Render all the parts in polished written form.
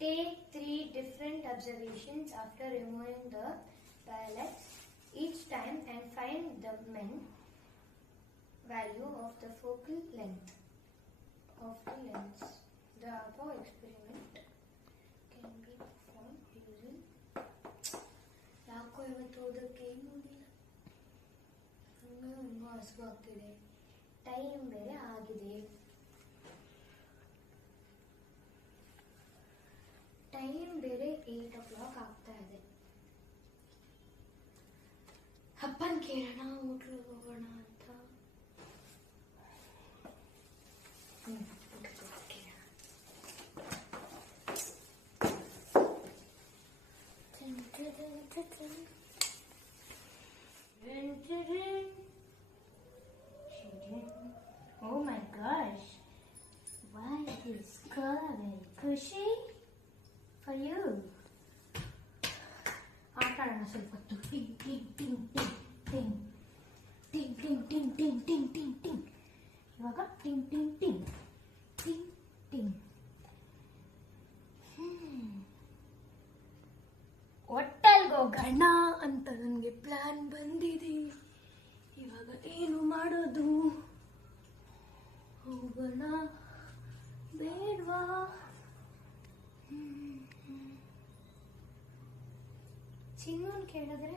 Take 3 different observations after removing the parallax each time and find the mean value of the focal length of the lens. The above experiment can be performed using ಯಾಕೋ ಇವತ್ತು ಓದಕ್ಕೆ ಏನು ಓದಿಲ್ಲ ಹಂಗ ಹಸುವಾಗ್ತಿದೆ time ಬೇರೆ ಆಗಿದೆ time ಬೇರೆ 8 o'clock ಆಗ್ತಾ ಇದೆ ಅಪ್ಪನ ಕೇಳೋಣ ಹೋಟ್ಲಿಗೆ ಹೋಗೋಣ ಅಂತ Oh my gosh, why is color very cushy for you? ಆಟಾಡೋಣ ಸ್ವಲ್ಪ ಹೊತ್ತು ಟಿಂಗ್ ಟಿಂಗ್ ಟಿಂಗ್ ಟಿಂಗ್ ಟಿಂಗ್ ಟಿಂಗ್ ಟಿಂಗ್ ಟಿಂಗ್ ಟಿಂಗ್ ಟಿಂಗ್ ಟಿಂಗ್ ಇವಾಗ ಟಿಂಗ್ ಟಿಂಗ್ ಟಿಂಗ್ ಟಿಂಗ್ ಟಿಂಗ್ ಹೋಟೆಲ್ಗೆ ಹೋಗೋಣ ಅಂತ ನನಗೆ ಪ್ಲಾನ್ ಬಂದಿದೆ ಇವಾಗ ಏನು ಮಾಡೋದು ಹೋಗೋಣ ಬೇಡವಾ ಚಿನ್ನನ್ ಕೇಳಿದ್ರೆ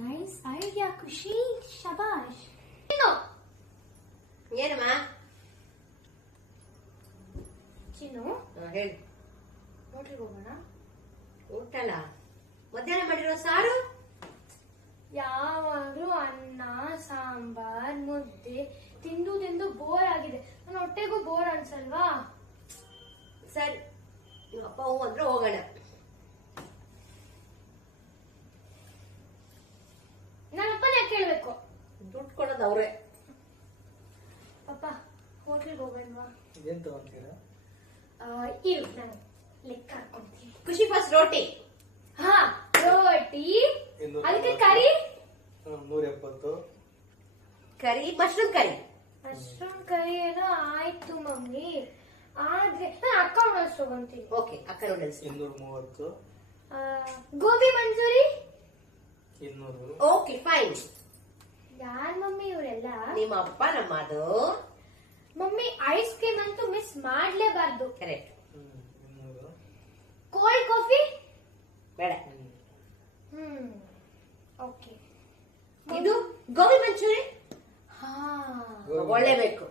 ನೈಸ್ ಐಡಿಯಾ ಖುಷಿ ಶಬಾಷ್ ಏನಮ್ಮ ಚಿನ್ನು ಹೇಳಿ ಹೋಟ್ಲಿಗೆ ಹೋಗೋಣ ಊಟಲ್ಲ ಮಧ್ಯಾಹ್ನ ಮಾಡಿರೋ ಸಾರು ಯಾವಾಗಲೂ ಅನ್ನ ಸಾಂಬಾರ್ ಮುದ್ದೆ ತಿಂದು ತಿಂದು ಬೋರ್ ಆಗಿದೆ ನನ್ನ ಹೊಟ್ಟೆಗೂ ಬೋರ್ ಅನ್ಸಲ್ವಾ ಸರಿ ನಿಮ್ಮ ಅಪ್ಪ ಹೂ ಅಂದ್ರೆ ಹೋಗೋಣ ನನ್ನ ಅಪ್ಪನ ಯಾಕೆ ಕೇಳ್ಬೇಕು ದುಡ್ಡು ಕೊಡೋದು ಅವ್ರೆ ಅಪ್ಪ ಹೋಟ್ಲಿಗೆ ಹೋಗೋಣವಾ ಏನ್ ತಗೊಂತೀರಾ ಇರು ನಾನು ಲೆಕ್ಕ ಹಾಕೊಡ್ತೀನಿ ಖುಷಿ ಫಸ್ಟ್ ರೋಟಿ ಹಾ ರೋಟಿ ಅದಕ್ಕೆ ಕರಿ 170 ಕರಿ ಮಶ್ರೂಮ್ ಕರಿ ಮಶ್ರೂಮ್ ಕರಿ ಏನೋ ಆಯ್ತು ಮಮ್ಮಿ ಆದ್ರೆ ನಾನು ಅಕೌಂಟ್ ಅಷ್ಟು ತಗೊಂತೀನಿ ಓಕೆ ಅಕ್ಕ noodles 230 gobi manchurian 200 okay fine ಯಾರ್ ಮಮ್ಮಿ ಇವರೆಲ್ಲ ನಿಮ್ಮ ಅಪ್ಪ ನಮ್ಮದು ಮಮ್ಮಿ ಐಸ್ ಕ್ರೀಮ್ ಅಂತೂ ಮಿಸ್ ಮಾಡ್ಲೇಬಾರ್ದು ಕರೆಕ್ಟ್ 200 ಕೋಲ್ಡ್ ಕಾಫಿ ಬೇಡ ಓಕೆ ಇದು ಗೋಬಿ ಮಂಚೂರಿ ಹಾ ಒಳ್ಳೆ ಬೇಕು